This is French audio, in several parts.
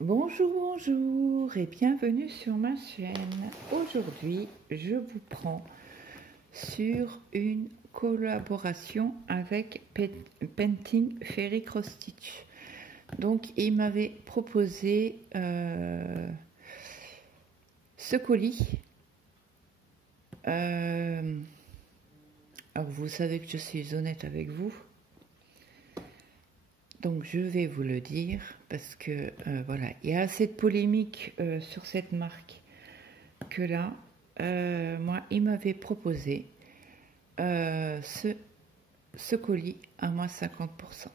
Bonjour, bonjour et bienvenue sur ma chaîne. Aujourd'hui, je vous prends sur une collaboration avec Painting Fairy Cross Stitch. Donc, il m'avait proposé ce colis. Alors, vous savez que je suis honnête avec vous. Donc je vais vous le dire parce que voilà, il y a assez de polémique sur cette marque que là, moi, il m'avait proposé ce colis à moins 50%.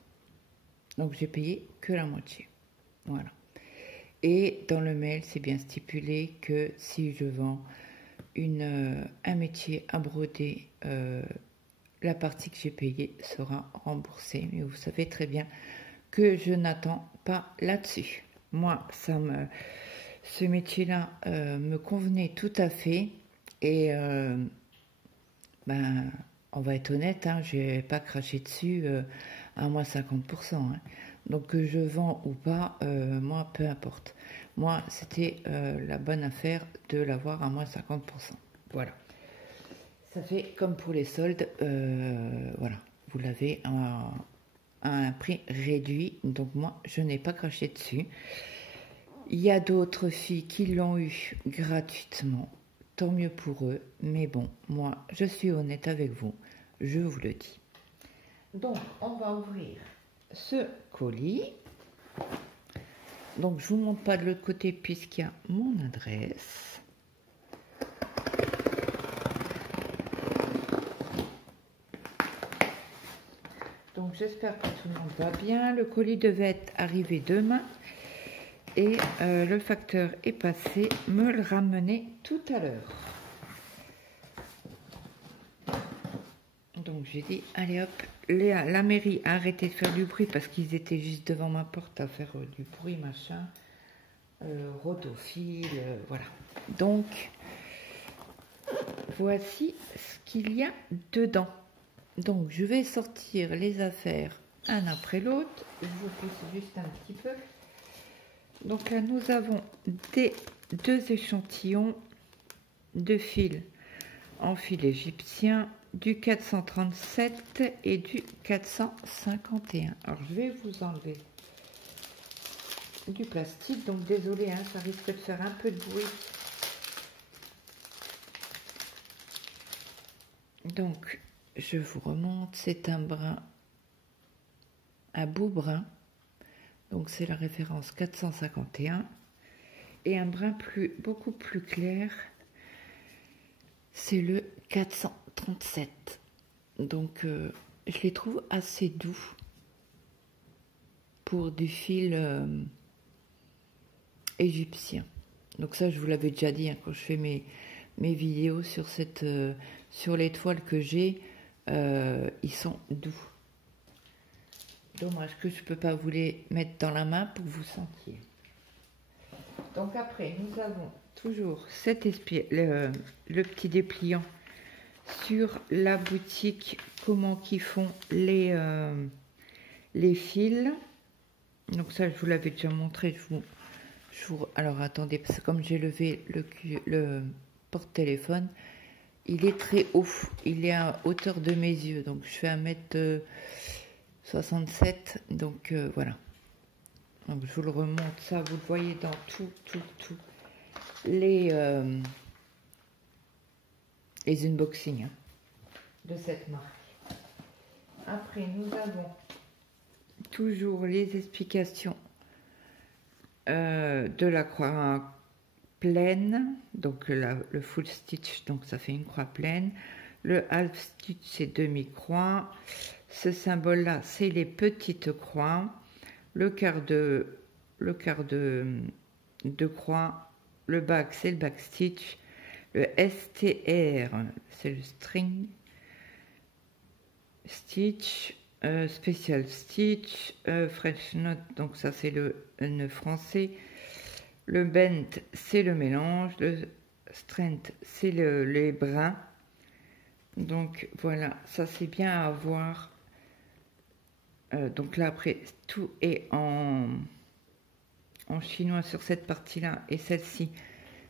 Donc j'ai payé que la moitié. Voilà. Et dans le mail, c'est bien stipulé que si je vends un métier à broder, la partie que j'ai payée sera remboursée. Mais vous savez très bien que je n'attends pas là-dessus. Moi, ce métier-là me convenait tout à fait. Et on va être honnête, hein, je n'ai pas craché dessus à moins 50%. Hein. Donc que je vends ou pas, moi, peu importe. Moi, c'était la bonne affaire de l'avoir à moins 50%. Voilà. Ça fait comme pour les soldes, voilà. Vous l'avez à un prix réduit, donc moi je n'ai pas craché dessus. Il y a d'autres filles qui l'ont eu gratuitement, tant mieux pour eux, mais bon, moi je suis honnête avec vous, je vous le dis. Donc on va ouvrir ce colis. Donc je vous montre pas de l'autre côté puisqu'il y a mon adresse. Donc j'espère que tout le monde va bien. Le colis devait arriver demain et le facteur est passé me le ramener tout à l'heure. Donc j'ai dit allez hop, la mairie a arrêté de faire du bruit parce qu'ils étaient juste devant ma porte à faire du bruit machin, rhodophile, voilà. Donc voici ce qu'il y a dedans. Donc je vais sortir les affaires un après l'autre. Je vous pousse juste un petit peu. Donc là nous avons deux échantillons de fil en fil égyptien, du 437 et du 451. Alors je vais vous enlever du plastique, donc désolé, hein, ça risque de faire un peu de bruit. Donc je vous remonte, c'est un brun, un beau brun, donc c'est la référence 451, et un brun beaucoup plus clair, c'est le 437. Donc je les trouve assez doux pour du fil égyptien. Donc ça je vous l'avais déjà dit, hein, quand je fais mes vidéos sur sur les toiles que j'ai, ils sont doux. Dommage que je ne peux pas vous les mettre dans la main pour vous sentir. Donc après nous avons toujours le petit dépliant sur la boutique, comment qu'ils font les fils. Donc ça je vous l'avais déjà montré. Alors attendez, parce que comme j'ai levé le porte-téléphone, il est très haut, il est à hauteur de mes yeux, donc je fais 1m67, donc voilà. Donc je vous le remonte, ça vous le voyez dans tout les unboxings, hein, de cette marque. Après nous avons toujours les explications de la croix pleine, donc le full stitch, donc ça fait une croix pleine. Le half stitch, c'est demi-croix. Ce symbole là, c'est les petites croix. Le quart de croix. Le back, c'est le back stitch. Le STR, c'est le string stitch. Special stitch, French knot, donc ça c'est le nœud français. Le bent, c'est le mélange. Le strength, c'est les brins. Donc voilà, ça c'est bien à avoir. Donc là après, tout est en en chinois sur cette partie-là et celle-ci,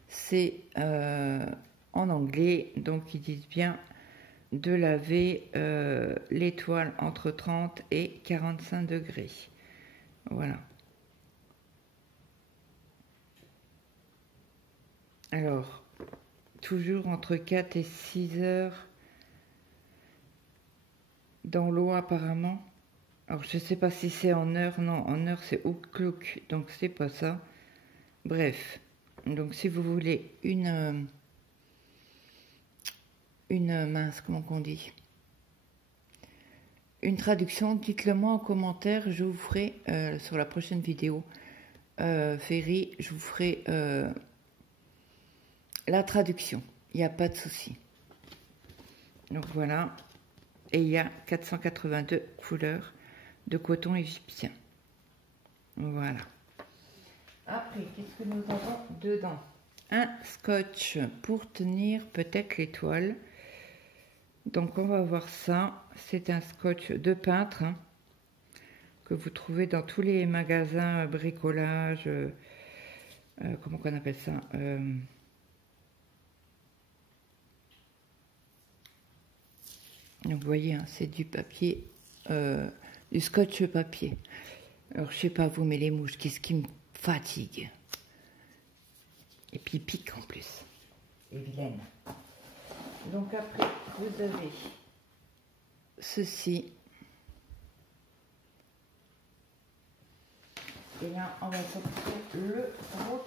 c'est en anglais. Donc, ils disent bien de laver l'étoile entre 30 et 45 degrés. Voilà. Alors, toujours entre 4 et 6 heures dans l'eau apparemment. Alors, je ne sais pas si c'est en heure. Non, en heure, c'est o'clock. Donc, c'est pas ça. Bref. Donc, si vous voulez une mince, comment qu'on dit? Une traduction, dites-le moi en commentaire. Je vous ferai sur la prochaine vidéo. Ferry, je vous ferai la traduction. Il n'y a pas de souci. Donc, voilà. Et il y a 482 couleurs de coton égyptien. Voilà. Après, qu'est-ce que nous avons dedans? Un scotch pour tenir peut-être l'étoile. Donc, on va voir ça. C'est un scotch de peintre hein, que vous trouvez dans tous les magasins bricolage. Comment qu'on appelle ça? Donc, vous voyez, hein, c'est du papier, du scotch papier. Alors, je sais pas vous, mais les mouches, qu'est-ce qui me fatigue? Et puis, pique en plus. Et vilaine. Donc, après, vous avez ceci. Et là, on va sortir le gros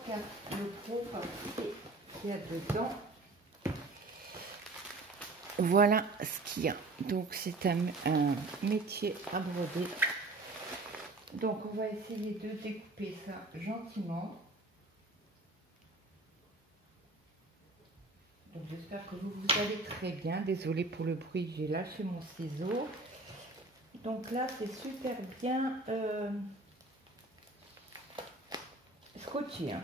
papier qu'il y a dedans. Voilà ce qu'il y a. Donc, c'est un métier à broder. Donc, on va essayer de découper ça gentiment. Donc, j'espère que vous allez très bien. Désolée pour le bruit, j'ai lâché mon ciseau. Donc là, c'est super bien scotché. Hein.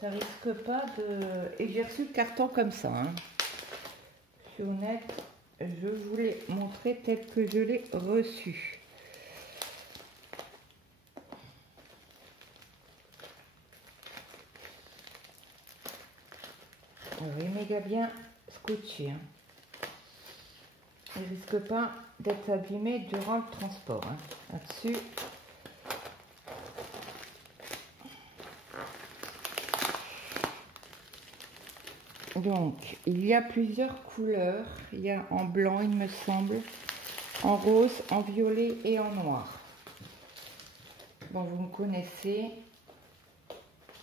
Ça risque pas de... Et j'ai reçu le carton comme ça. Hein. Je suis honnête, je vous l'ai montré tel que je l'ai reçu. Il est méga bien scotché. Hein. Il ne risque pas d'être abîmé durant le transport. Hein. Là-dessus. Donc, il y a plusieurs couleurs. Il y a en blanc, il me semble, en rose, en violet et en noir. Bon, vous me connaissez.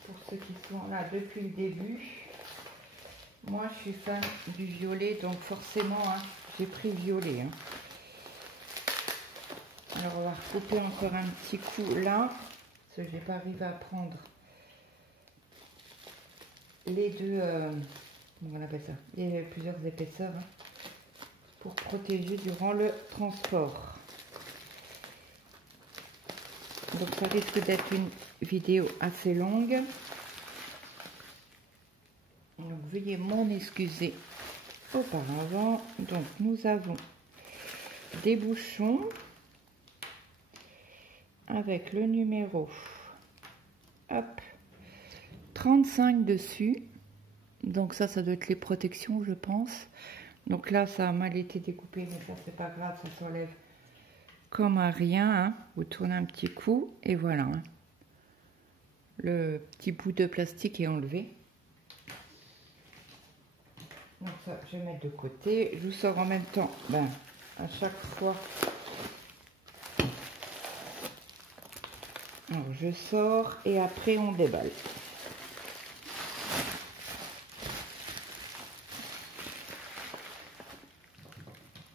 Pour ceux qui sont là depuis le début. Moi, je suis fan du violet, donc forcément, hein, j'ai pris violet. Hein. Alors, on va recouper encore un petit coup là, parce que je n'ai pas arrivé à prendre les deux, comment on appelle ça? Il y a plusieurs épaisseurs hein, pour protéger durant le transport. Donc, ça risque d'être une vidéo assez longue. Donc, veuillez m'en excuser auparavant. Donc, nous avons des bouchons avec le numéro hop, 35 dessus. Donc, ça doit être les protections, je pense. Donc là, ça a mal été découpé, mais ça, c'est pas grave, ça s'enlève comme à rien. Hein. Vous tournez un petit coup et voilà. Hein. Le petit bout de plastique est enlevé. Donc ça, je vais mettre de côté. Je vous sors en même temps, à chaque fois. Alors, je sors et après on déballe.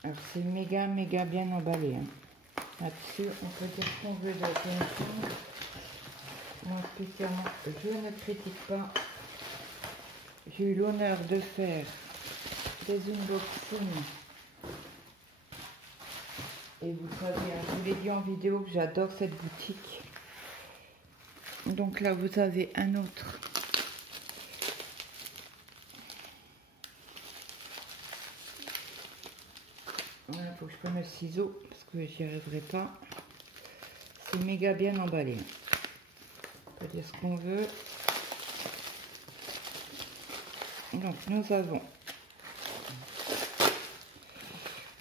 Alors c'est méga bien emballé. Hein. Là-dessus, on peut dire ce qu'on veut de la connaissance. Moi spécialement, je ne critique pas. J'ai eu l'honneur de faire des unboxings. Et vous savez, hein, je vous l'ai dit en vidéo que j'adore cette boutique. Donc là, vous avez un autre. Voilà, il faut que je prenne le ciseau parce que j'y arriverai pas. C'est méga bien emballé. On peut dire ce qu'on veut. Donc nous avons...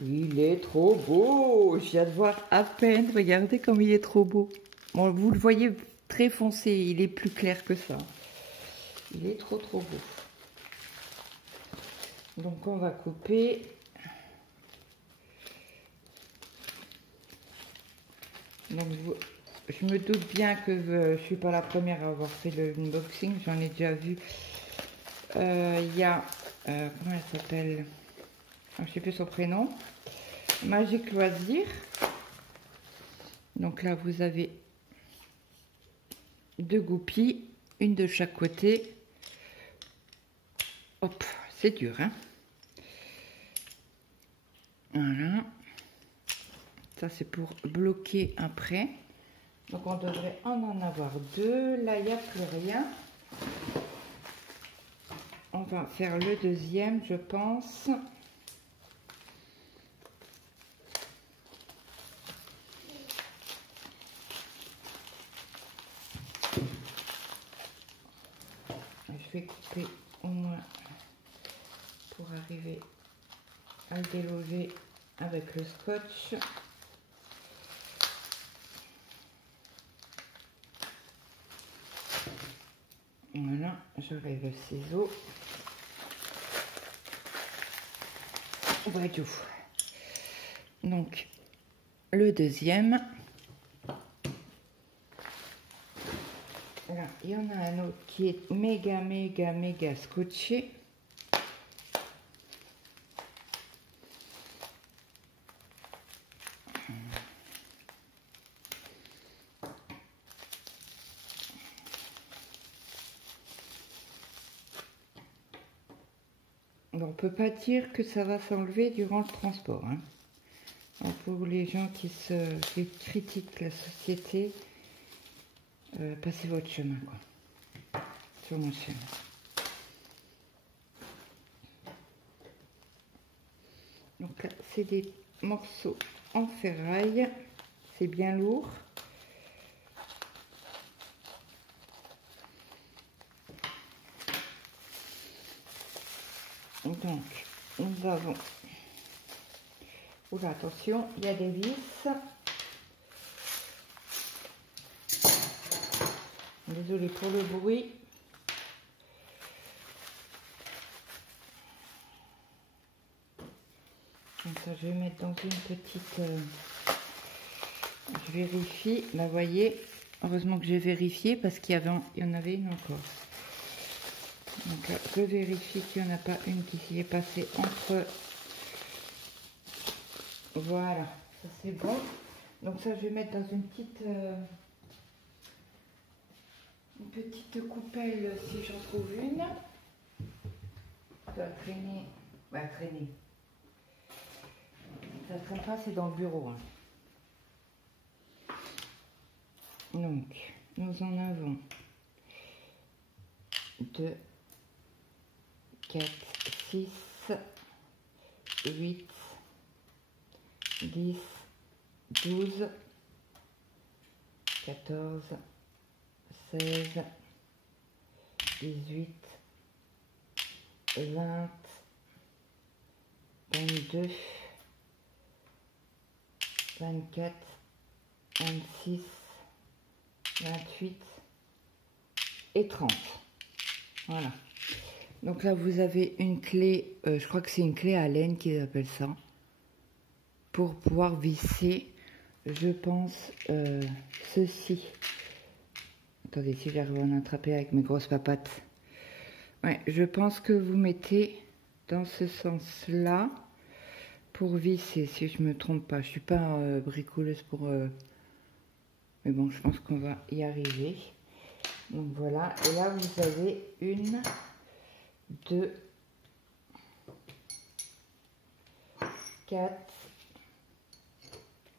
Il est trop beau! Je viens de voir à peine. Regardez comme il est trop beau. Bon, vous le voyez très foncé. Il est plus clair que ça. Il est trop beau. Donc on va couper. Donc je me doute bien que je suis pas la première à avoir fait le unboxing. J'en ai déjà vu. Il y a... comment elle s'appelle? Je sais plus son prénom. Magique Loisir. Donc là vous avez 2 goupilles, une de chaque côté. Hop, c'est dur, hein. Voilà. Ça c'est pour bloquer après. Donc on devrait en avoir 2. Là il n'y a plus rien. On va faire le deuxième, je pense. Je vais couper au moins pour arriver à le déloger avec le scotch. Voilà, j'aurai le ciseau. Voilà tout. Donc, le deuxième. Là, il y en a un autre qui est méga scotché. On peut pas dire que ça va s'enlever durant le transport, hein. Alors pour les gens qui critiquent la société, passez votre chemin, quoi, sur ma chaîne. Donc là, c'est des morceaux en ferraille, c'est bien lourd. Donc, nous avons... Oula, attention, il y a des vis. Désolée pour le bruit. Donc ça, je vais mettre dans une petite... je vérifie. Là, vous voyez, heureusement que j'ai vérifié parce qu'il y en avait une encore. Donc là, je vérifie qu'il n'y en a pas une qui s'y est passée entre... Voilà, ça c'est bon. Donc ça, je vais mettre dans une petite coupelle si j'en trouve une. Ça va traîner. Va traîner. Ça ne traîne pas, c'est dans le bureau, hein. Donc, nous en avons 2, 4, 6, 8, 10, 12, 14, 16, 18, 20, 22, 24, 26, 28 et 30. Voilà. Donc là, vous avez une clé, je crois que c'est une clé Allen qu'ils appellent ça, pour pouvoir visser, je pense, ceci. Attendez, si j'arrive à en attraper avec mes grosses papates. Ouais, je pense que vous mettez dans ce sens-là pour visser, si je me trompe pas. Je suis pas bricoleuse pour... mais bon, je pense qu'on va y arriver. Donc voilà, et là vous avez 1, 2, 4.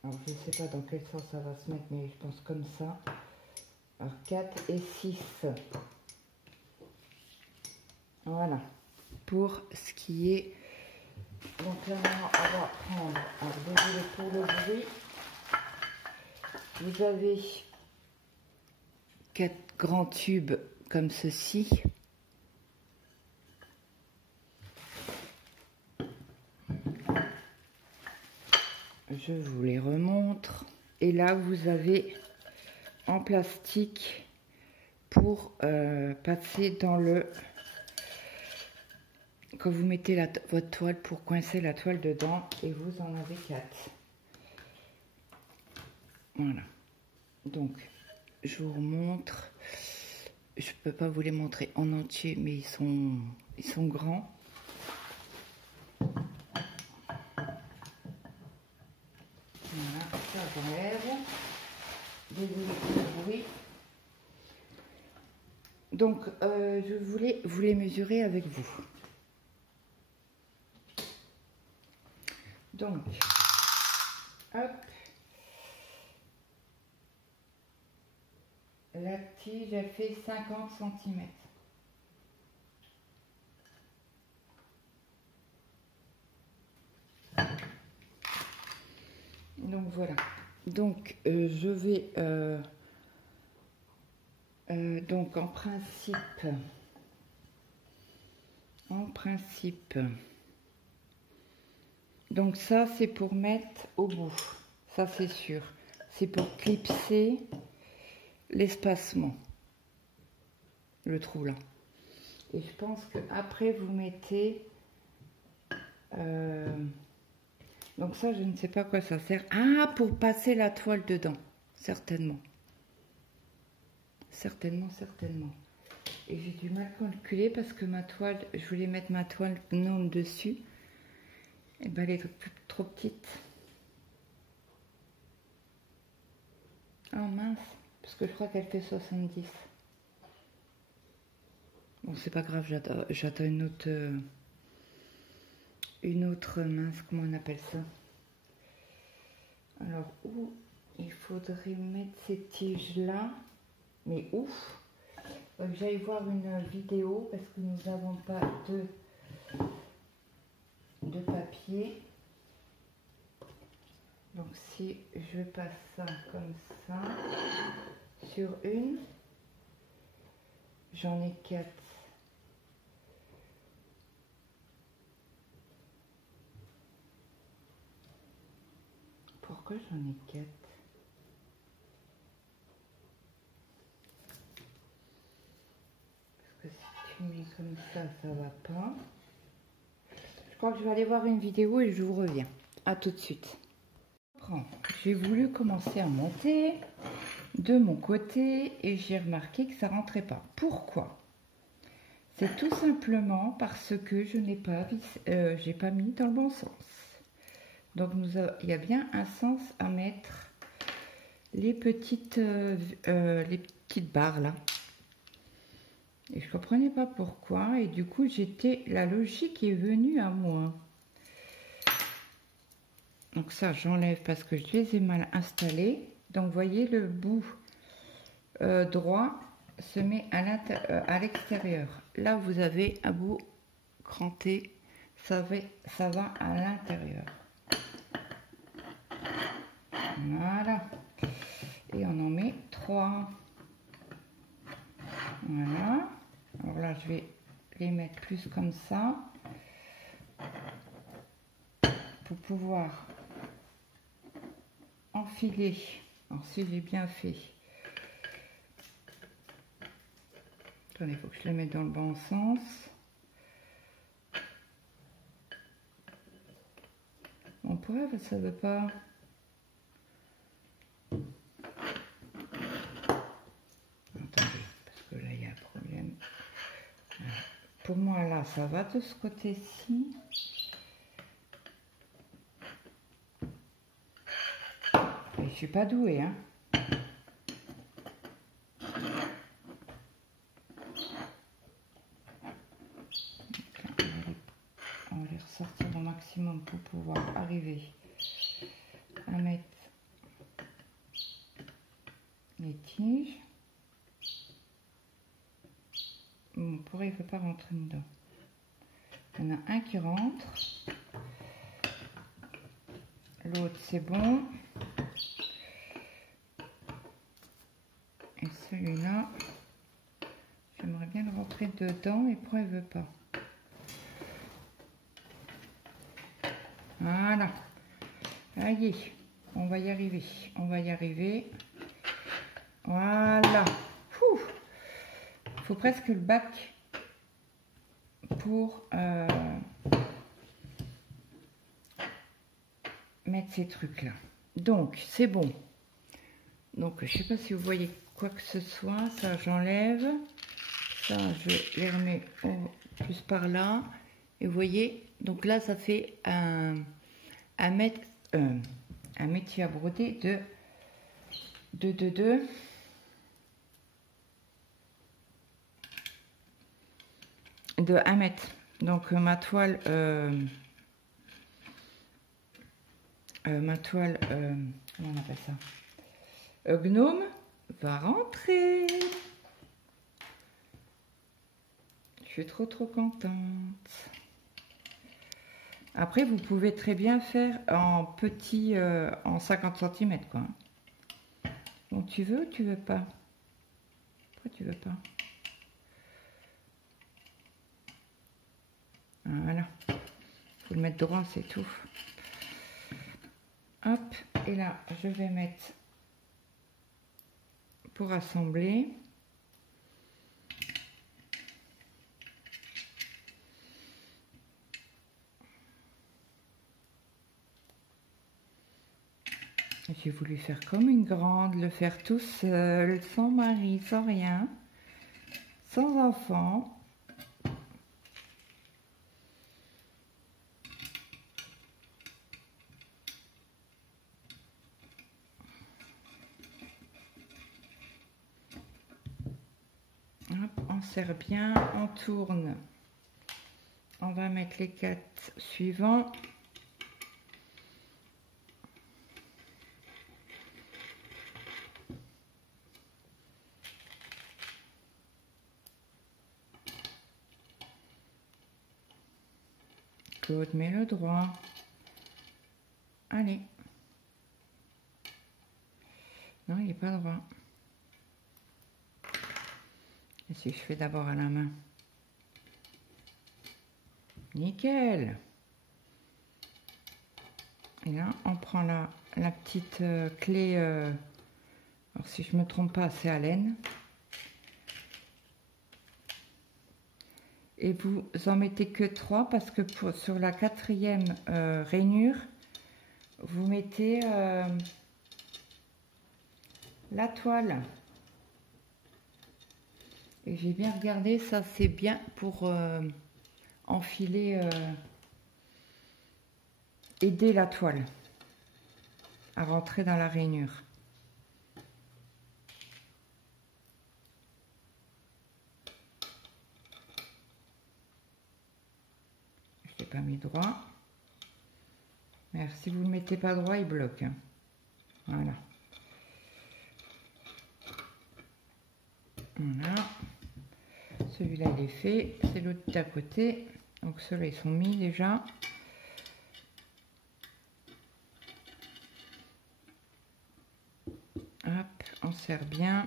Alors je ne sais pas dans quel sens ça va se mettre, mais je pense comme ça. Alors 4 et 6. Voilà, pour ce qui est... Donc là maintenant on va prendre, alors désolé pour le bruit. Vous avez 4 grands tubes comme ceci. Je vous les remontre. Et là, vous avez en plastique pour passer dans le... Quand vous mettez votre toile pour coincer la toile dedans, et vous en avez 4. Voilà. Donc, je vous remontre. Je peux pas vous les montrer en entier, mais ils sont grands. Voilà, ça j'enlève. Désolé pour le bruit. Donc, je voulais vous les mesurer avec vous. Donc, hop. La tige, elle fait 50 cm. Donc voilà. Donc je vais donc en principe, donc ça c'est pour mettre au bout, ça c'est sûr, c'est pour clipser l'espacement, le trou là. Et je pense que après vous mettez donc ça, je ne sais pas à quoi ça sert. Ah, pour passer la toile dedans. Certainement. Certainement. Et j'ai du mal à calculer parce que ma toile, je voulais mettre ma toile non dessus. Et ben elle est trop petite. Oh mince, parce que je crois qu'elle fait 70. Bon, c'est pas grave, j'attends une autre mince, comment on appelle ça? Alors, où il faudrait mettre ces tiges-là? Mais où? J'aille voir une vidéo parce que nous n'avons pas de papier. Donc, si je passe ça comme ça, sur une, j'en ai 4. Pourquoi j'en ai 4? Parce que si tu mets comme ça va pas. Je crois que je vais aller voir une vidéo et je vous reviens. À tout de suite. J'ai voulu commencer à monter de mon côté et j'ai remarqué que ça rentrait pas. Pourquoi? C'est tout simplement parce que je n'ai pas, j'ai pas mis dans le bon sens. Donc il y a bien un sens à mettre les petites barres là. Et je comprenais pas pourquoi. Et du coup, la logique est venue à moi. Donc ça, j'enlève parce que je les ai mal installés. Donc vous voyez, le bout droit se met à l'extérieur. Là, vous avez un bout cranté. Ça va à l'intérieur. Voilà. Et on en met 3. Voilà. Alors là, je vais les mettre plus comme ça. Pour pouvoir enfiler. Alors si j'ai bien fait. Attendez, il faut que je le mette dans le bon sens. On pourrait, ça ne veut pas. Attendez, parce que là il y a un problème. Pour moi là, ça va de ce côté-ci. Je suis pas douée, hein. On va les ressortir au maximum pour pouvoir arriver à mettre les tiges. Bon, pourquoi il ne veut pas rentrer dedans? Il y en a un qui rentre. L'autre, c'est bon. Et celui-là, J'aimerais bien le rentrer dedans, et pourquoi elle veut pas? Voilà. Allez, on va y arriver. On va y arriver. Voilà. Il faut presque le bac pour mettre ces trucs là. Donc c'est bon. Donc je sais pas si vous voyez quoi que ce soit. Ça j'enlève. Ça je les remets plus par là. Et vous voyez, donc là ça fait un métier à broder de 1 mètre. Donc ma toile comment on appelle ça, gnome va rentrer. Je suis trop contente. Après vous pouvez très bien faire en petit, en 50 cm quoi. Donc tu veux ou tu veux pas? Pourquoi tu veux pas? Voilà, faut le mettre droit, c'est tout. Hop, et là je vais mettre pour assembler. J'ai voulu faire comme une grande, le faire tout seul, sans mari, sans rien, sans enfant. Hop, on serre bien, on tourne. On va mettre les 4 suivants. Claude met le droit. Allez. Non, il n'est pas droit. Et si je fais d'abord à la main? Nickel. Et là, on prend la petite clé. Alors, si je ne me trompe pas, c'est à laine. Et vous en mettez que 3 parce que sur la 4e rainure, vous mettez la toile. Et j'ai bien regardé, ça c'est bien pour enfiler, aider la toile à rentrer dans la rainure. Je l'ai pas mis droit. Mais si vous ne le mettez pas droit, il bloque. Hein. Voilà. Voilà. Celui-là, il est fait. C'est l'autre d'à côté. Donc ceux-là, ils sont mis déjà. Hop, on serre bien.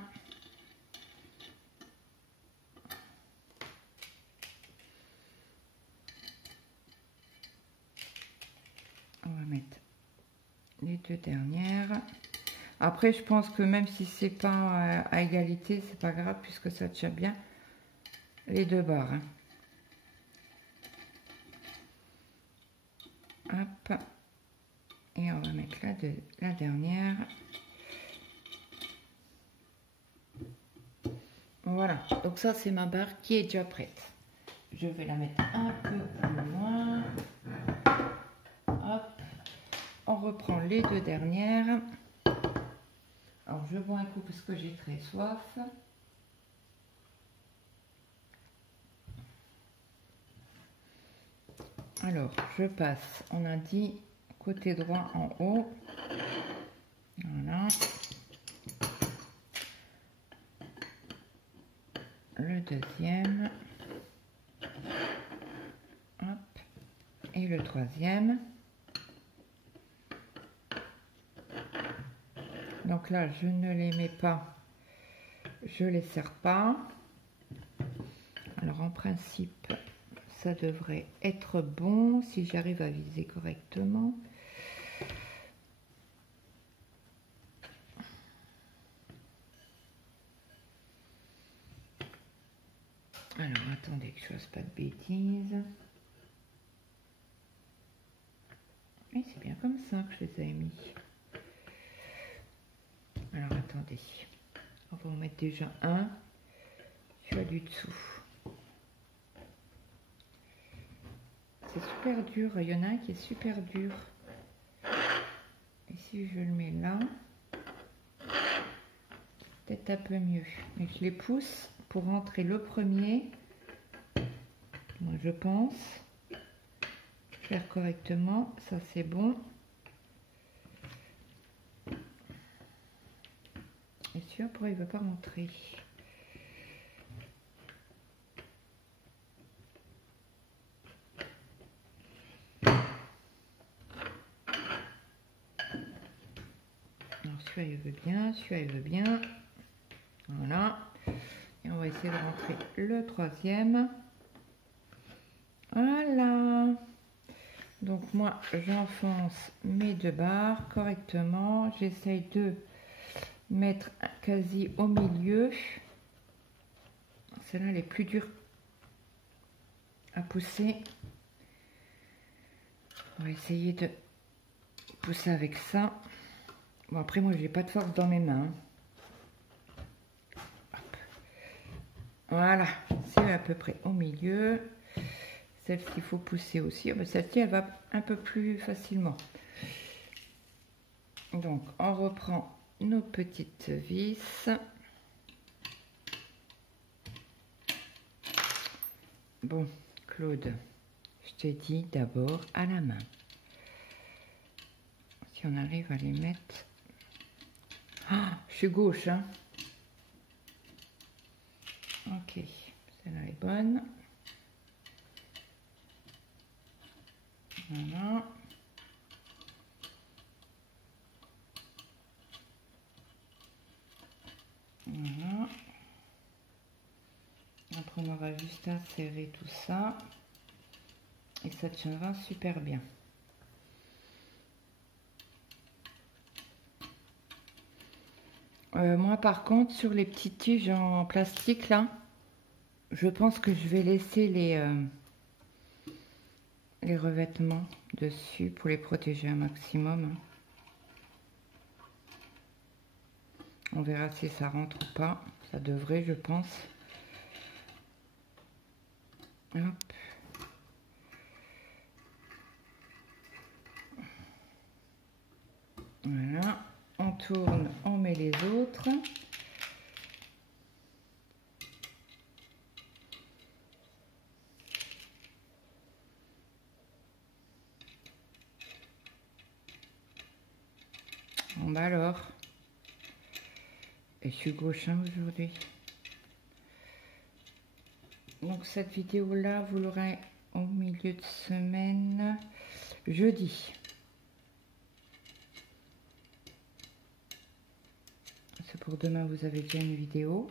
On va mettre les 2 dernières. Après, je pense que même si c'est pas à égalité, c'est pas grave puisque ça tient bien les 2 barres. Hein. Hop. Et on va mettre la dernière. Voilà. Donc ça, c'est ma barre qui est déjà prête. Je vais la mettre un peu plus loin. Hop. On reprend les 2 dernières. Alors, je bois un coup parce que j'ai très soif. Alors, je passe, on a dit côté droit en haut. Voilà. Le deuxième. Hop. Et le troisième. Donc là, je ne les mets pas. Je les serre pas. en principe, ça devrait être bon si j'arrive à viser correctement. Alors, attendez que je fasse pas de bêtises. Et c'est bien comme ça que je les ai mis. Alors, attendez. On va en mettre déjà un. Je suis du dessous. C'est super dur. Il y en a un qui est super dur. Et si je le mets là, peut-être un peu mieux. Mais je les pousse pour rentrer le premier. Moi, je pense. Faire correctement. Ça, c'est bon. Et sûr, pourquoi il ne veut pas rentrer? Alors, celui-là, il veut bien. Celui-là, il veut bien. Voilà. Et on va essayer de rentrer le troisième. Voilà. Donc, moi, j'enfonce mes deux barres correctement. J'essaye de mettre quasi au milieu. Celle-là, elle est plus dure à pousser. On va essayer de pousser avec ça. Bon, après, moi, j'ai pas de force dans mes mains. Hop. Voilà, c'est à peu près au milieu. Celle-ci, il faut pousser aussi. Celle-ci, elle va un peu plus facilement. Donc, on reprend nos petites vis. Bon, Claude, je te dis d'abord à la main. Si on arrive à les mettre... Ah, je suis gauche, hein. Ok, celle-là est bonne. Voilà. Voilà. Après, on aura juste à serrer tout ça. Et ça tiendra super bien. Moi, par contre, sur les petites tiges en plastique, là, je pense que je vais laisser les revêtements dessus pour les protéger un maximum. On verra si ça rentre ou pas. Ça devrait, je pense. Hop. Voilà. On tourne, on met les autres. Bon bah alors. Et je suis gauchin aujourd'hui. Donc cette vidéo là, vous l'aurez au milieu de semaine, jeudi. C'est pour demain, vous avez déjà une vidéo.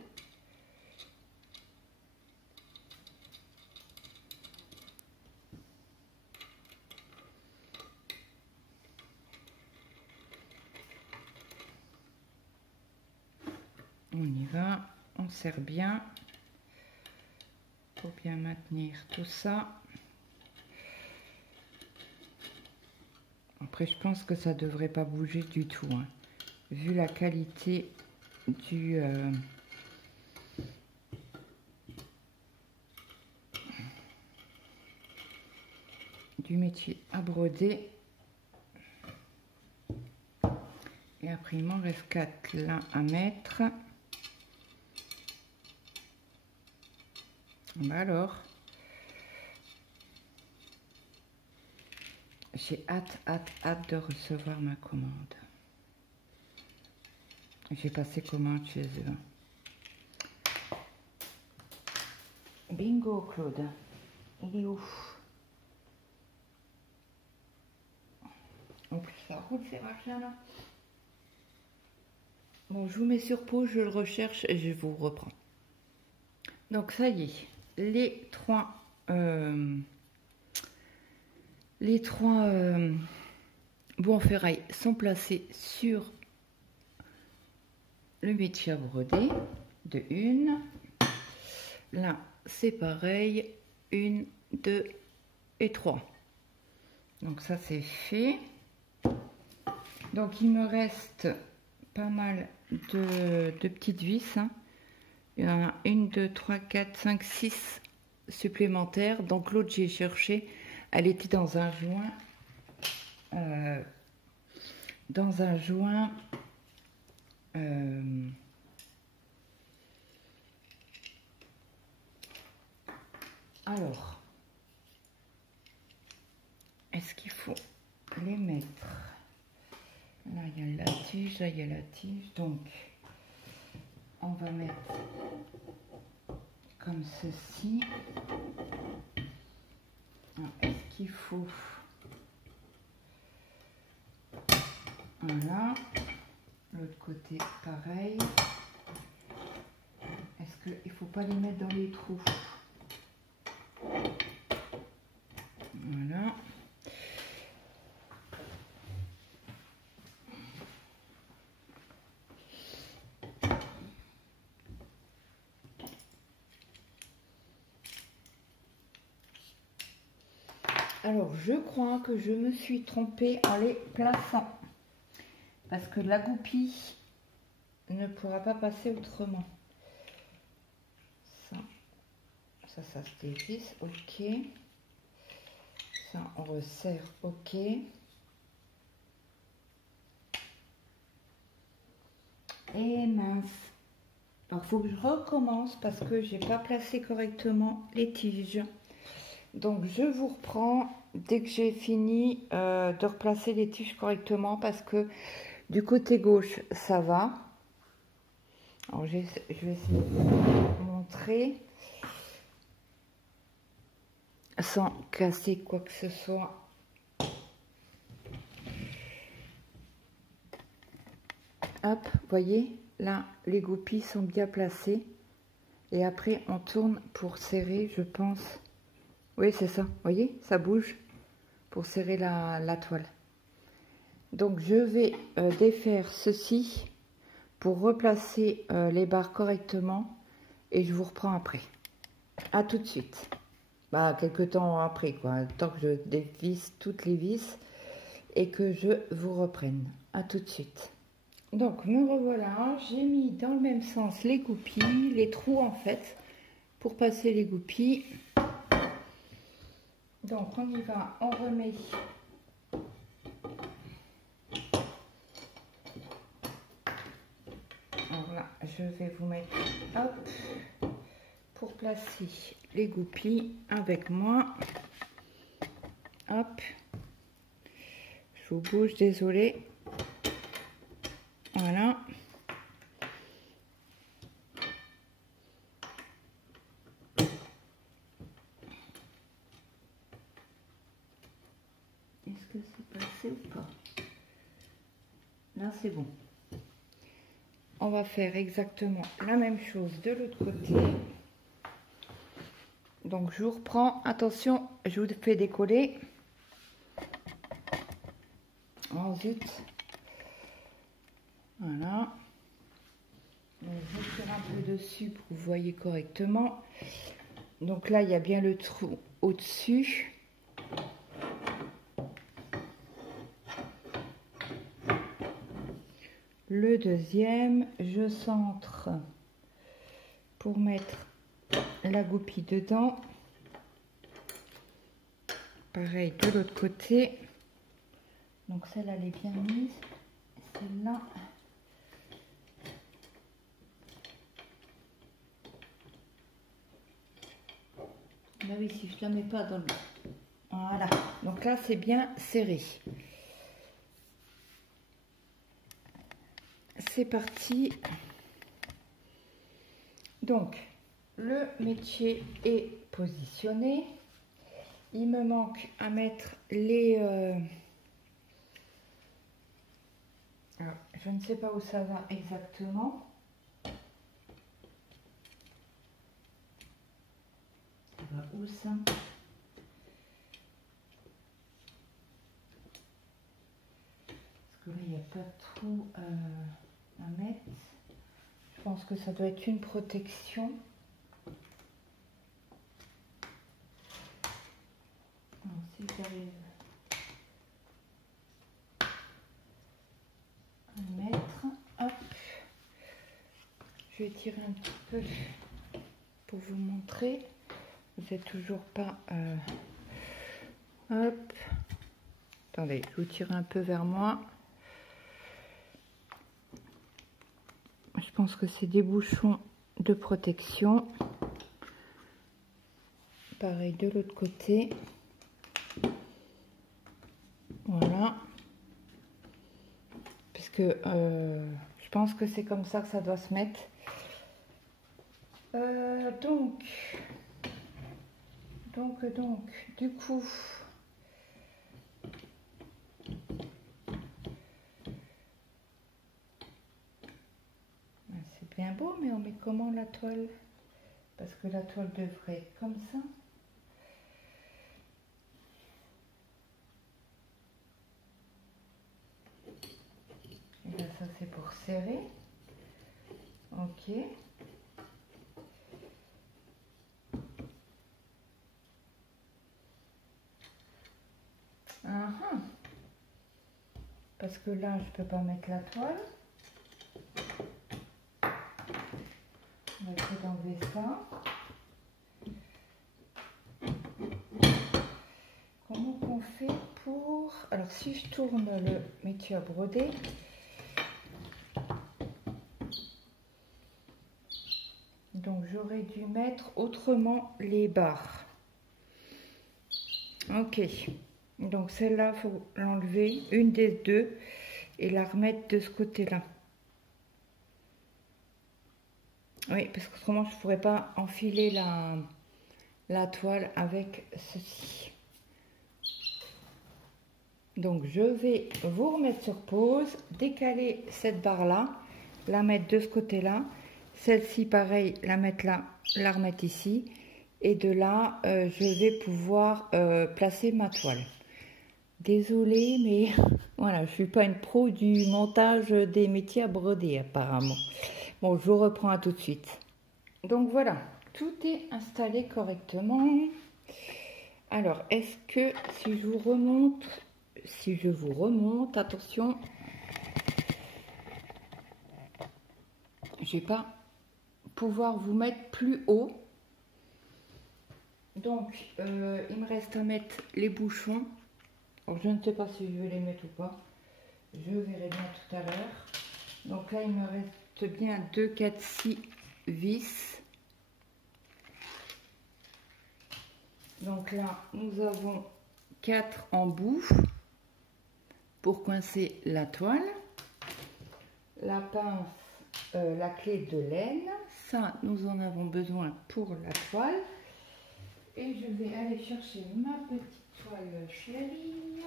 On y va, on serre bien pour bien maintenir tout ça. Après, je pense que ça devrait pas bouger du tout, hein, vu la qualité du métier à broder. Et après, il m'en reste 4 là à mettre. Bah alors, j'ai hâte de recevoir ma commande. J'ai passé commande chez eux. Bingo, Claude. Il est où? En plus, ça roule ces machins là. Bon, je vous mets sur pause, je le recherche et je vous reprends. Donc, ça y est. les trois bouts en ferraille sont placés sur le métier à broder de une. Là, c'est pareil, 1, 2 et 3. Donc ça, c'est fait. Donc il me reste pas mal de petites vis. Hein. Il y en a 1, 2, 3, 4, 5, 6 supplémentaires. Donc l'autre, j'ai cherché. Elle était dans un joint. Alors, est-ce qu'il faut les mettre? Là, il y a la tige, là, il y a la tige. Donc, on va mettre comme ceci. Est-ce qu'il faut... Voilà. L'autre côté, pareil. Est-ce qu'il ne faut pas les mettre dans les trous? Voilà. Alors, je crois que je me suis trompée en les plaçant. Parce que la goupille ne pourra pas passer autrement. Ça se dévisse, ok. Ça, on resserre, ok. Et mince. Alors, il faut que je recommence parce que j'ai pas placé correctement les tiges. Donc, je vous reprends dès que j'ai fini de replacer les tiges correctement parce que du côté gauche, ça va. Alors, je vais essayer de vous montrer sans casser quoi que ce soit. Hop, voyez, là, les goupilles sont bien placées. Et après, on tourne pour serrer, je pense. Oui, c'est ça. Voyez, ça bouge pour serrer la toile. Donc, je vais défaire ceci pour replacer les barres correctement. Et je vous reprends après. À tout de suite. Bah, quelques temps après, quoi. Tant que je dévisse toutes les vis et que je vous reprenne. À tout de suite. Donc, me revoilà. J'ai mis dans le même sens les goupilles, les trous en fait, pour passer les goupilles. Donc, on y va. On remet. Voilà, je vais vous mettre, hop, pour placer les goupilles avec moi. Hop. Je vous bouge, désolé. Voilà. Est-ce que c'est passé ou pas? Là, c'est bon. On va faire exactement la même chose de l'autre côté. Donc, je vous reprends. Attention, je vous fais décoller. Oh, zut. Voilà. Donc, je tire un peu dessus pour que vous voyez correctement. Donc là, il y a bien le trou au-dessus. Le deuxième, je centre pour mettre la goupille dedans. Pareil de l'autre côté. Donc celle-là, elle est bien mise. Celle-là. Là oui, si je la mets pas dans le... Voilà. Donc là, c'est bien serré. C'est parti. Donc, le métier est positionné. Il me manque à mettre les... Alors, je ne sais pas où ça va exactement. va où ça? Parce que là, il n'y a pas trop à mettre. Je pense que ça doit être une protection. Alors, si j'arrive à mettre, hop, je vais tirer un petit peu pour vous montrer. Vous n'êtes toujours pas... hop. Attendez, je vous tire un peu vers moi. Je pense que c'est des bouchons de protection. Pareil de l'autre côté. Voilà. Parce que je pense que c'est comme ça que ça doit se mettre. Donc, du coup, c'est bien beau, mais on met comment la toile? Parce que la toile devrait être comme ça. Et là, ça c'est pour serrer. Ok. Parce que là, je peux pas mettre la toile. On va essayer d'enlever ça. Comment on fait pour... Alors, si je tourne le métier à broder, donc j'aurais dû mettre autrement les barres. Ok. Donc celle-là, il faut l'enlever, une des deux, et la remettre de ce côté-là. Oui, parce qu'autrement, je ne pourrais pas enfiler la toile avec ceci. Donc, je vais vous remettre sur pause, décaler cette barre-là, la mettre de ce côté-là. Celle-ci, pareil, la mettre là, la remettre ici. Et de là, je vais pouvoir placer ma toile. Désolée, mais voilà, je ne suis pas une pro du montage des métiers à broder, apparemment. Bon, je vous reprends à tout de suite. Donc voilà, tout est installé correctement. Alors, est-ce que si je vous remonte, attention, je vais pas pouvoir vous mettre plus haut. Donc, il me reste à mettre les bouchons. Alors, je ne sais pas si je vais les mettre ou pas. Je verrai bien tout à l'heure. Donc là, il me reste bien 2, 4, 6 vis. Donc là, nous avons 4 embouts pour coincer la toile. La pince, la clé de laine. Ça, nous en avons besoin pour la toile. Et je vais aller chercher ma petite toile chérie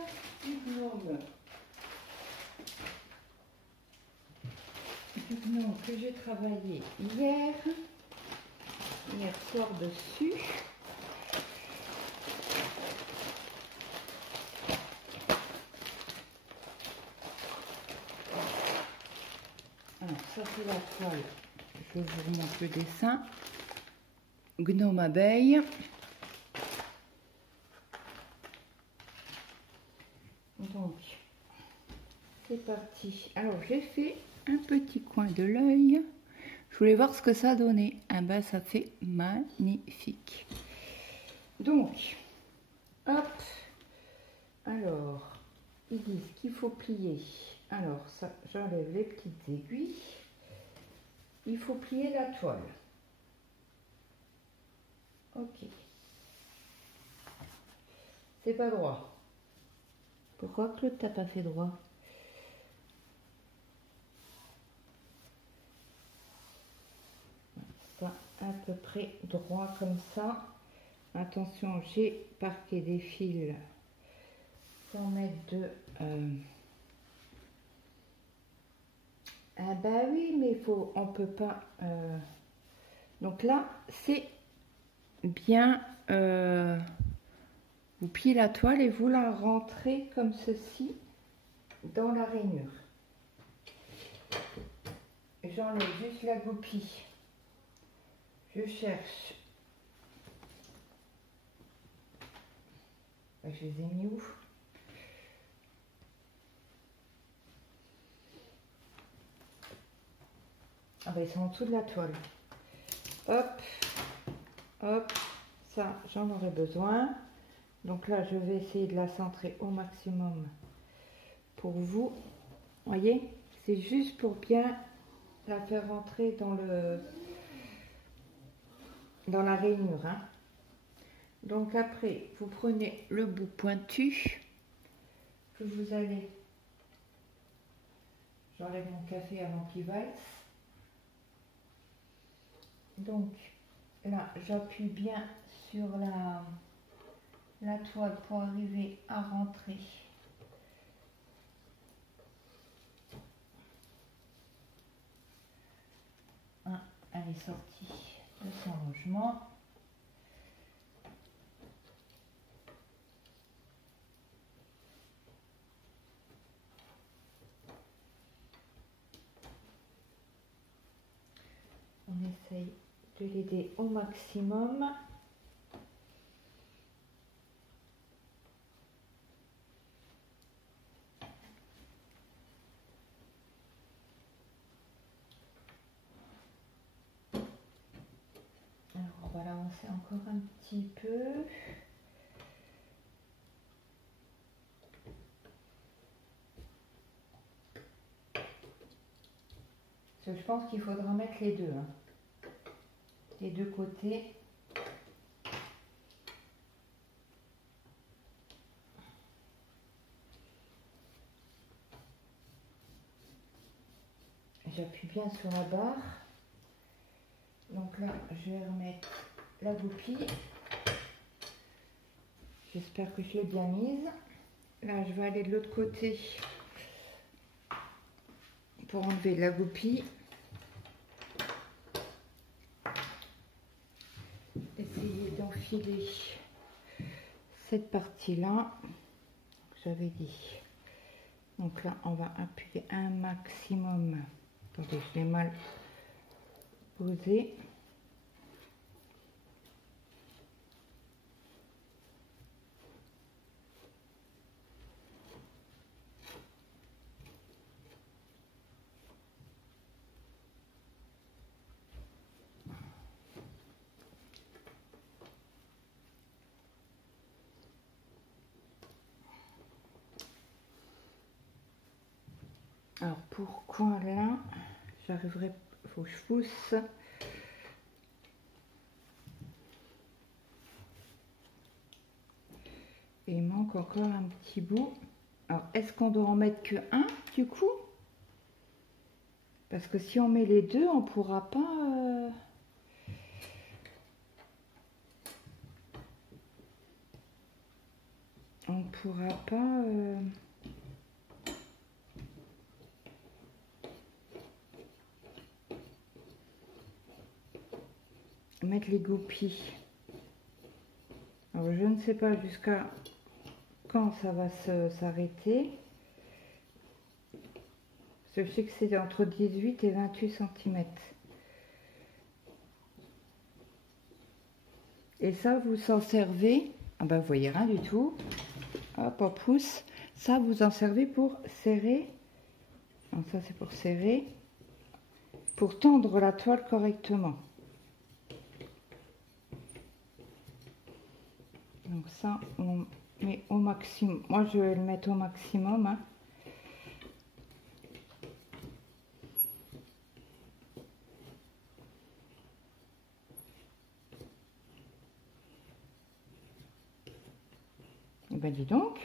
du gnome. Du gnome que j'ai travaillé hier soir dessus. Alors ça c'est la toile, je vous remontre le dessin. Gnome abeille. Donc c'est parti. Alors j'ai fait un petit coin de l'œil. Je voulais voir ce que ça donnait. Ah ben ça fait magnifique. Donc hop. Alors ils disent qu'il faut plier. Alors ça, j'enlève les petites aiguilles. Il faut plier la toile. Ok. C'est pas droit. Pourquoi Claude t'as pas fait droit? Pas à peu près droit comme ça. Attention, j'ai parqué des fils sans mettre de... Ah bah oui, mais on peut pas... Donc là, c'est bien vous pliez la toile et vous la rentrez comme ceci dans la rainure. J'enlève juste la goupille. Je cherche. Je les ai mis où? Ah ben ils sont en dessous de la toile. Hop, hop, ça j'en aurai besoin. Donc là je vais essayer de la centrer au maximum pour vous. Voyez, c'est juste pour bien la faire rentrer dans la rainure. Hein. Donc après, vous prenez le bout pointu que vous allez... J'enlève mon café avant qu'il valse. Donc là, j'appuie bien sur la toile pour arriver à rentrer. Elle est sortie de son logement. On essaye de l'aider au maximum. Alors on va l'avancer encore un petit peu. Parce que je pense qu'il faudra mettre les deux. Hein. Les deux côtés. J'appuie bien sur la barre. Donc là, je vais remettre la goupille. J'espère que je l'ai bien mise. Là, je vais aller de l'autre côté pour enlever la goupille. Essayer d'enfiler cette partie-là. J'avais dit. Donc là, on va appuyer un maximum. Attendez, je l'ai mal posé. Alors pourquoi là, j'arriverai, il faut que je pousse. Et il manque encore un petit bout. Alors est-ce qu'on doit en mettre que un du coup? Parce que si on met les deux, on pourra pas... On pourra pas... mettre les goupilles. Alors je ne sais pas jusqu'à quand ça va s'arrêter. Je sais que c'est entre 18 et 28 cm. Et ça, vous s'en servez. Ah ben, vous voyez rien du tout. Hop, on pousse. Ça, vous en servez pour serrer. Donc ça, c'est pour serrer. Pour tendre la toile correctement. Donc ça, on met au maximum. Moi, je vais le mettre au maximum. Hein. Et ben dis donc,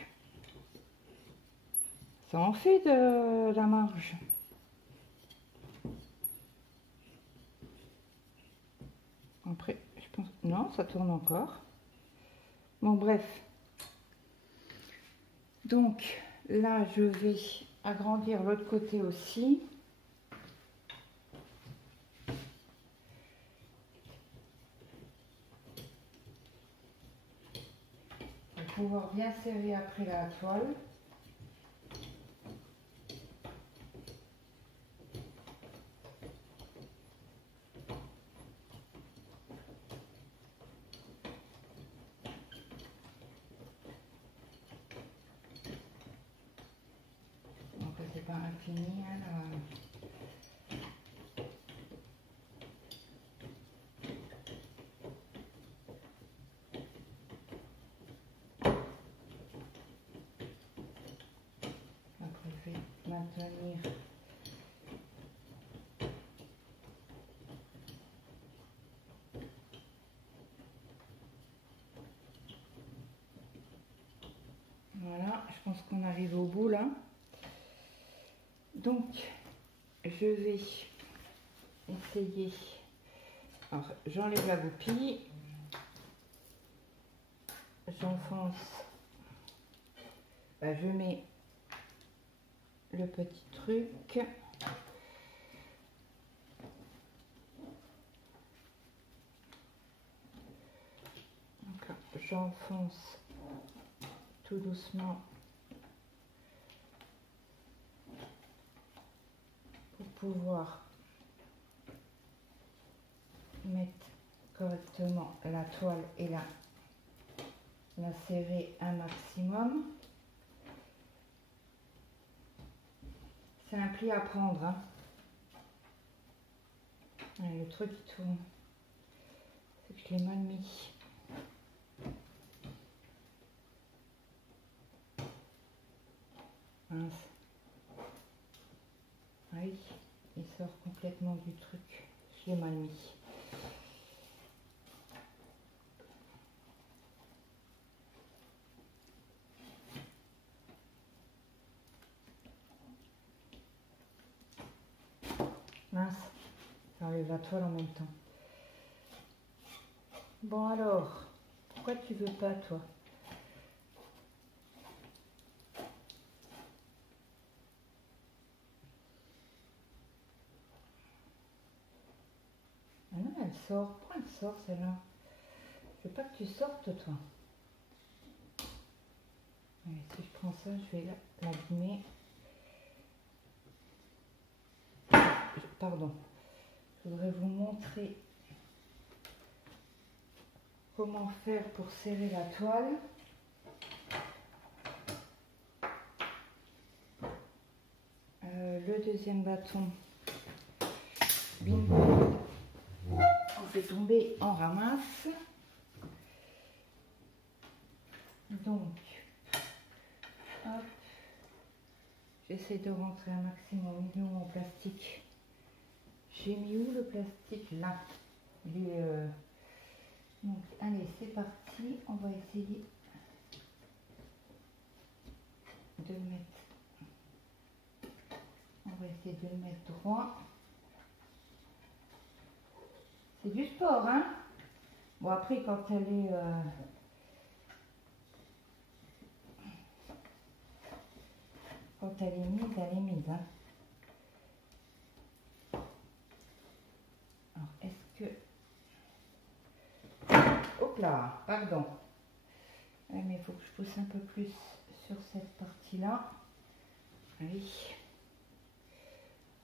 ça en fait de la marge. Après, je pense... Non, ça tourne encore. Bon, bref. Donc, là, je vais agrandir l'autre côté aussi. pouvoir bien serrer après la toile. Donc c'est pas infini, hein, là. Maintenir voilà, je pense qu'on arrive au bout là, donc je vais essayer. Alors j'enlève la goupille, j'enfonce, je mets le petit truc. J'enfonce tout doucement pour pouvoir mettre correctement la toile et la serrer un maximum. C'est un pli à prendre, hein. Le truc qui tourne, c'est que je l'ai mal mis. Mince. Oui, il sort complètement du truc. Je l'ai mal mis. Mince, ça enlève la toile en même temps. Bon alors, pourquoi tu veux pas toi? Ah non, elle sort. Pourquoi elle sort celle-là? Je veux pas que tu sortes toi. Allez, si je prends ça, je vais l'abîmer. Pardon. Je voudrais vous montrer comment faire pour serrer la toile. Le deuxième bâton, bingo, on fait tomber en ramasse. Donc, hop, j'essaie de rentrer un maximum. Il est où en plastique? J'ai mis où le plastique? Là. Il est, donc, allez, c'est parti. On va essayer de le mettre. On va essayer de le mettre droit. C'est du sport, hein? Bon, après, quand elle est... quand elle est mise, elle est mise, hein? Alors, est-ce que... Hop là, pardon. Ouais, mais il faut que je pousse un peu plus sur cette partie-là. Oui.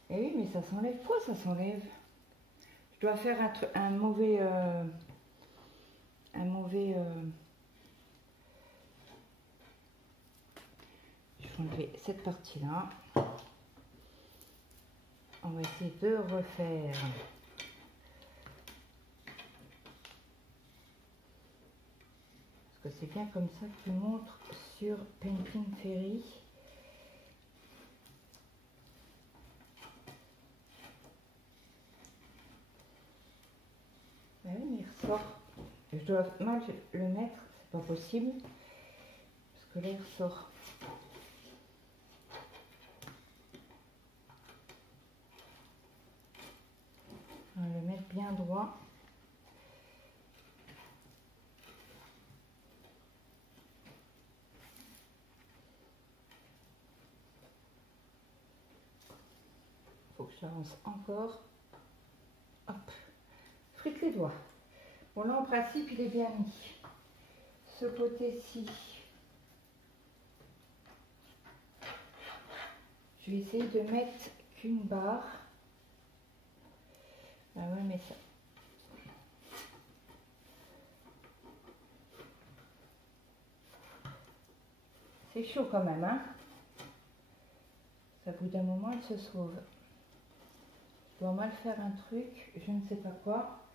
Et oui, mais ça s'enlève. Quoi, ça s'enlève? Je dois faire un mauvais... Je vais enlever cette partie-là. On va essayer de refaire. Parce que c'est bien comme ça que tu montres sur Painting Fairy. Ah oui, mais il ressort. Je dois mal le mettre, c'est pas possible. Parce que là, il ressort. On va le mettre bien droit. Faut que je l'avance encore. Hop. Frite les doigts. Bon, là, en principe, il est bien mis. Ce côté-ci, Je vais essayer de mettre qu'une barre. Ah ouais, mais ça... C'est chaud quand même, hein. Au bout d'un moment, elle se sauve. Je dois mal faire un truc, je ne sais pas quoi.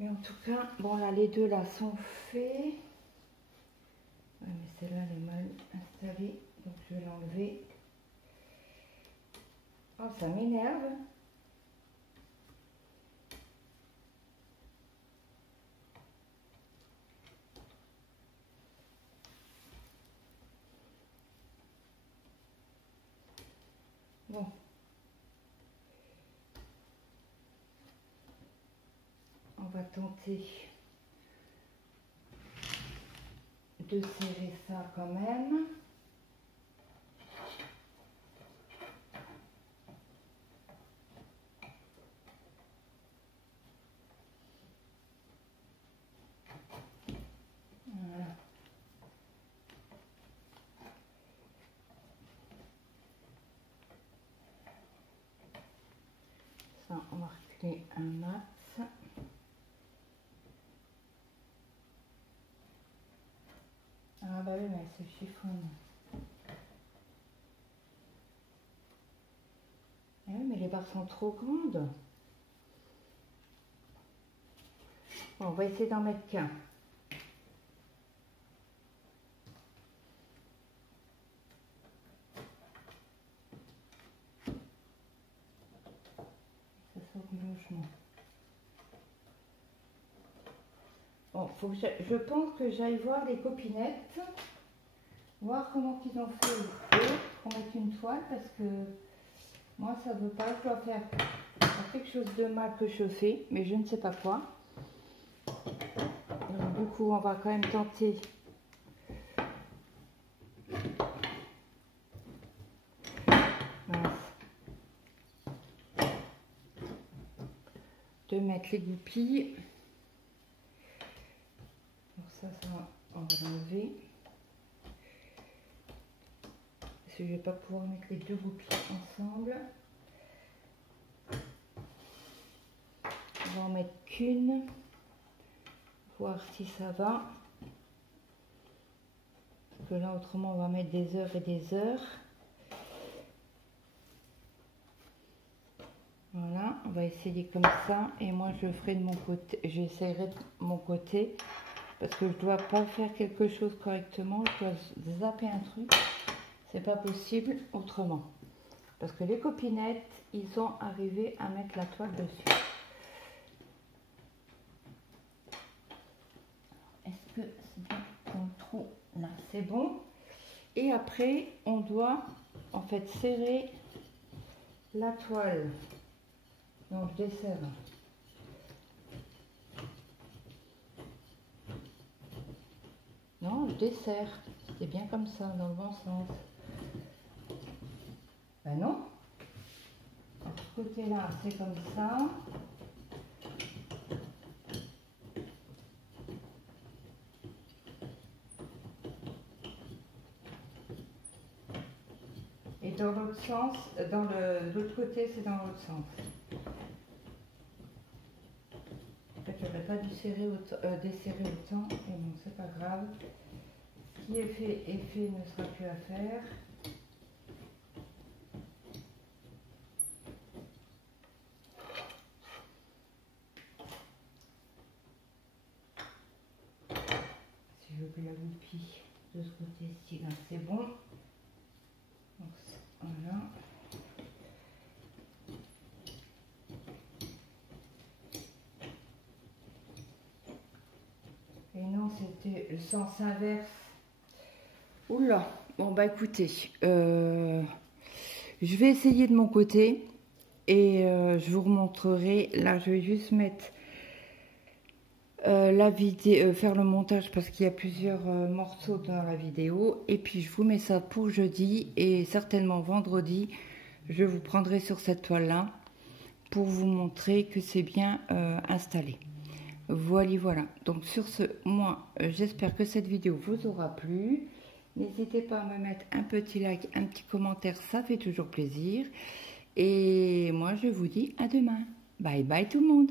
Mais en tout cas, bon là, les deux là sont faits. Ouais, mais celle-là, elle est mal installée, donc je vais l'enlever. Oh, ça m'énerve. Bon. On va tenter de serrer ça quand même. Voilà. Ça, on va reculer un max. Ah bah oui, mais elle se chiffonne. Ah oui, mais les barres sont trop grandes. Bon, on va essayer d'en mettre qu'un. Ça sort du logement. Bon, faut que je pense que j'aille voir les copinettes, voir comment ils ont fait eux pour mettre une toile, parce que moi ça veut pas, je dois faire quelque chose de mal que je fais, mais je ne sais pas quoi. Donc, du coup, on va quand même tenter de mettre les goupilles. Donc ça on va l'enlever. Parce que je ne vais pas pouvoir mettre les deux goupilles ensemble. On va en mettre qu'une, voir si ça va. Parce que là, autrement, on va mettre des heures et des heures. Voilà, on va essayer comme ça. Et moi, je ferai de mon côté, j'essaierai de mon côté. Parce que je dois pas faire quelque chose correctement. Je dois zapper un truc. C'est pas possible autrement. Parce que les copinettes, ils sont arrivés à mettre la toile dessus. Est-ce que c'est bien dans le trou? Là, c'est bon. Et après, on doit en fait serrer la toile. Donc, je desserre. Non, je desserre. C'est bien comme ça, dans le bon sens. Ben non. De ce côté-là, c'est comme ça. Et dans l'autre sens, dans l'autre côté, c'est dans l'autre sens. En fait, j'aurais pas dû serrer desserrer autant, et bon, c'est pas grave. Ce qui est fait ne sera plus à faire. Si je veux la goupille de ce côté-ci, là, c'est bon. Donc, voilà. Et non, c'était le sens inverse. Oula, bon bah écoutez, je vais essayer de mon côté et je vous remontrerai. Là, je vais juste mettre la vidéo, faire le montage parce qu'il y a plusieurs morceaux dans la vidéo. Et puis je vous mets ça pour jeudi et certainement vendredi, je vous prendrai sur cette toile-là pour vous montrer que c'est bien installé. Voilà, voilà. Donc sur ce, moi, j'espère que cette vidéo vous aura plu. N'hésitez pas à me mettre un petit like, un petit commentaire, ça fait toujours plaisir. Et moi, je vous dis à demain. Bye bye tout le monde.